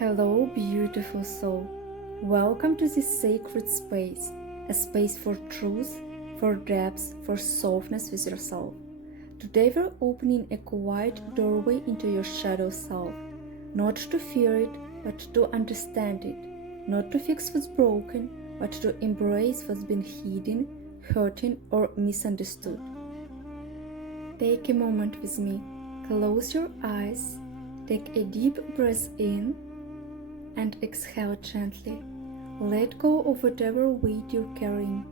Hello, beautiful soul. Welcome to this sacred space, a space for truth, for depth, for softness with yourself. Today we're opening a quiet doorway into your shadow self, not to fear it, but to understand it, not to fix what's broken, but to embrace what's been hidden, hurting, or misunderstood. Take a moment with me. Close your eyes, take a deep breath in, and exhale gently. Let go of whatever weight you're carrying,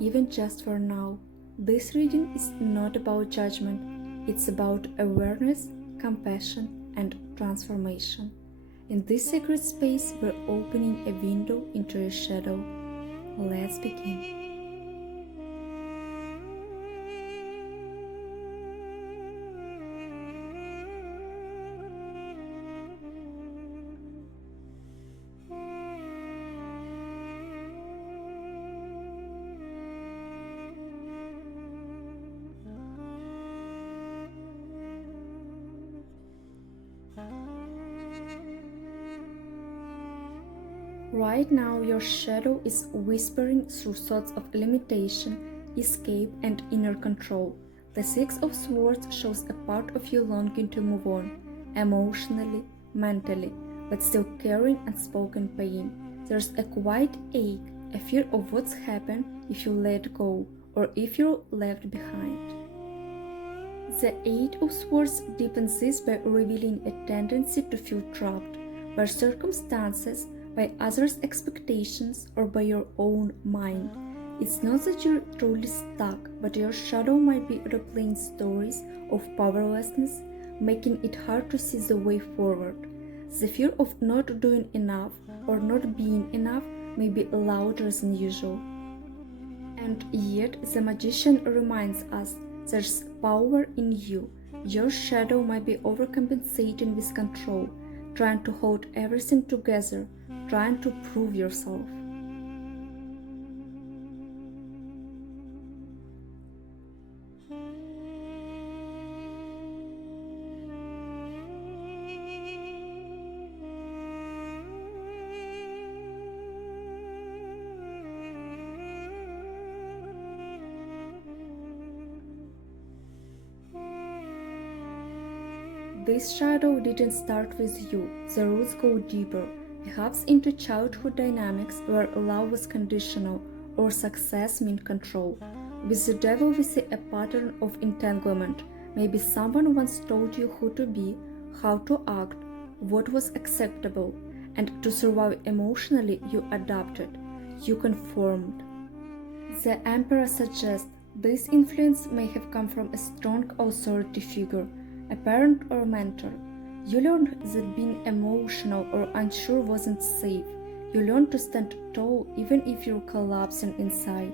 even just for now. This reading is not about judgment, it's about awareness, compassion, and transformation. In this sacred space, we're opening a window into your shadow. Let's begin. Right now, your shadow is whispering through thoughts of limitation, escape, and inner control. The Six of Swords shows a part of you longing to move on, emotionally, mentally, but still carrying unspoken pain. There's a quiet ache, a fear of what's happened if you let go, or if you're left behind. The Eight of Swords deepens this by revealing a tendency to feel trapped, by circumstances, by others' expectations, or by your own mind. It's not that you're truly stuck, but your shadow might be replaying stories of powerlessness, making it hard to see the way forward. The fear of not doing enough or not being enough may be louder than usual. And yet, the Magician reminds us there's power in you. Your shadow might be overcompensating with control, trying to hold everything together, trying to prove yourself. This shadow didn't start with you. The roots go deeper, perhaps into childhood dynamics where love was conditional or success meant control. With the devil we see a pattern of entanglement. Maybe someone once told you who to be, how to act, what was acceptable, and to survive emotionally you adapted, you conformed. The Emperor suggests this influence may have come from a strong authority figure, a parent or mentor. You learned that being emotional or unsure wasn't safe. You learned to stand tall even if you're collapsing inside.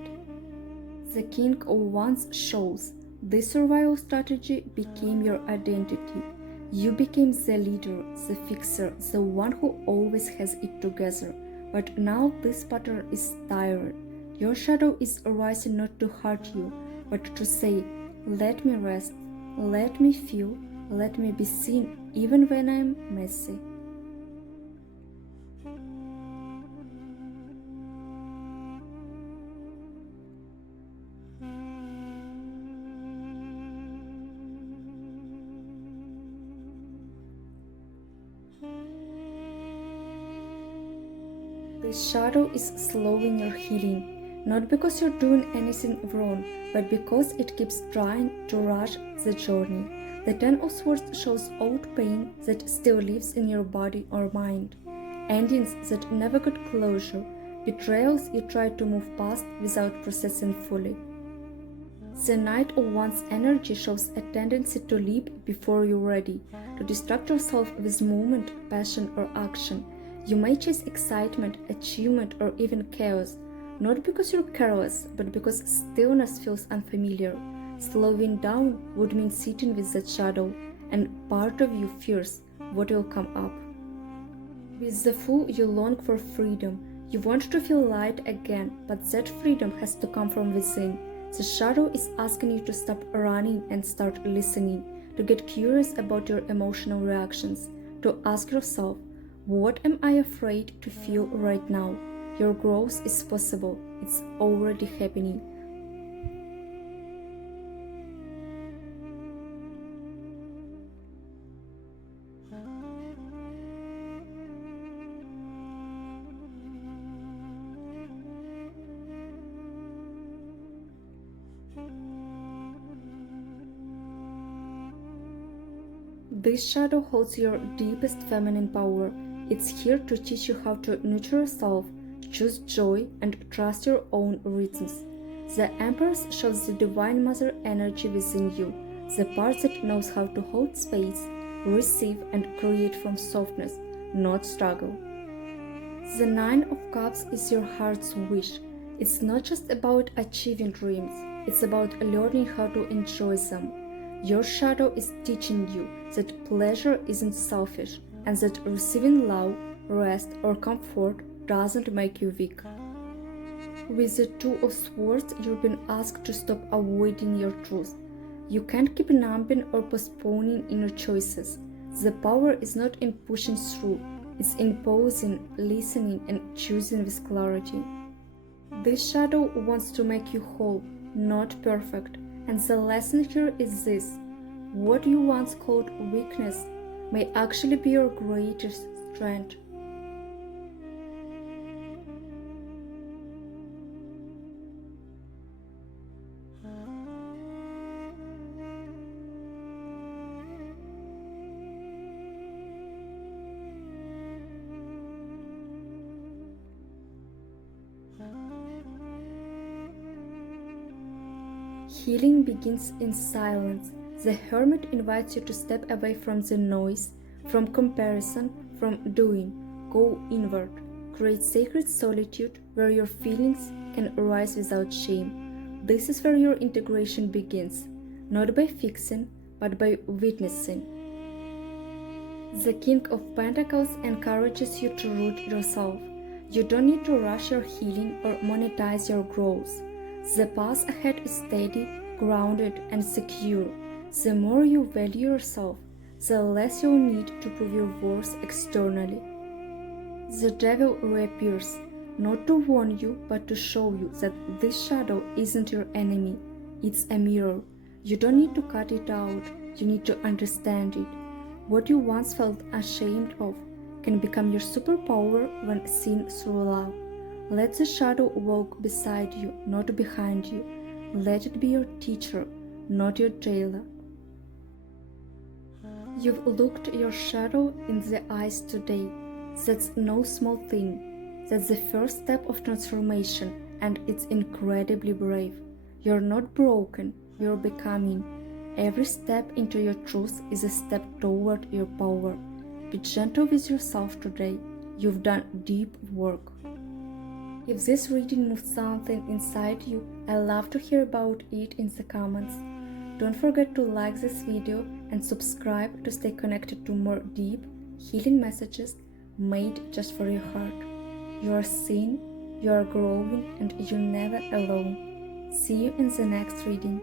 The King of Wands shows this survival strategy became your identity. You became the leader, the fixer, the one who always has it together. But now this pattern is tired. Your shadow is rising not to hurt you, but to say, let me rest, let me feel, let me be seen even when I'm messy. This shadow is slowing your healing, not because you're doing anything wrong, but because it keeps trying to rush the journey. The Ten of Swords shows old pain that still lives in your body or mind, endings that never got closure, betrayals you tried to move past without processing fully. The Knight of Wands energy shows a tendency to leap before you're ready, to distract yourself with movement, passion, or action. You may chase excitement, achievement, or even chaos, not because you're careless, but because stillness feels unfamiliar. Slowing down would mean sitting with that shadow, and part of you fears what will come up. With the Fool, you long for freedom. You want to feel light again, but that freedom has to come from within. The shadow is asking you to stop running and start listening, to get curious about your emotional reactions, to ask yourself, What am I afraid to feel right now? Your growth is possible. It's already happening. This shadow holds your deepest feminine power. It's here to teach you how to nurture yourself, choose joy, and trust your own rhythms. The Empress shows the Divine Mother energy within you, the part that knows how to hold space, receive, and create from softness, not struggle. The Nine of Cups is your heart's wish. It's not just about achieving dreams, it's about learning how to enjoy them. Your shadow is teaching you that pleasure isn't selfish and that receiving love, rest, or comfort doesn't make you weak. With the Two of Swords, you've been asked to stop avoiding your truth. You can't keep numbing or postponing inner choices. The power is not in pushing through, it's in pausing, listening, and choosing with clarity. This shadow wants to make you whole, not perfect, and the lesson here is this: what you once called weakness may actually be your greatest strength. Healing begins in silence. The Hermit invites you to step away from the noise, from comparison, from doing. Go inward. Create sacred solitude where your feelings can arise without shame. This is where your integration begins, not by fixing, but by witnessing. The King of Pentacles encourages you to root yourself. You don't need to rush your healing or monetize your growth. The path ahead is steady, grounded, and secure. The more you value yourself, the less you'll need to prove your worth externally. The Devil reappears, not to warn you, but to show you that this shadow isn't your enemy. It's a mirror. You don't need to cut it out, you need to understand it. What you once felt ashamed of can become your superpower when seen through love. Let the shadow walk beside you, not behind you. Let it be your teacher, not your jailer. You've looked your shadow in the eyes today. That's no small thing. That's the first step of transformation, and it's incredibly brave. You're not broken, you're becoming. Every step into your truth is a step toward your power. Be gentle with yourself today. You've done deep work. If this reading moved something inside you, I'd love to hear about it in the comments. Don't forget to like this video and subscribe to stay connected to more deep, healing messages made just for your heart. You are seen, you are growing, and you're never alone. See you in the next reading.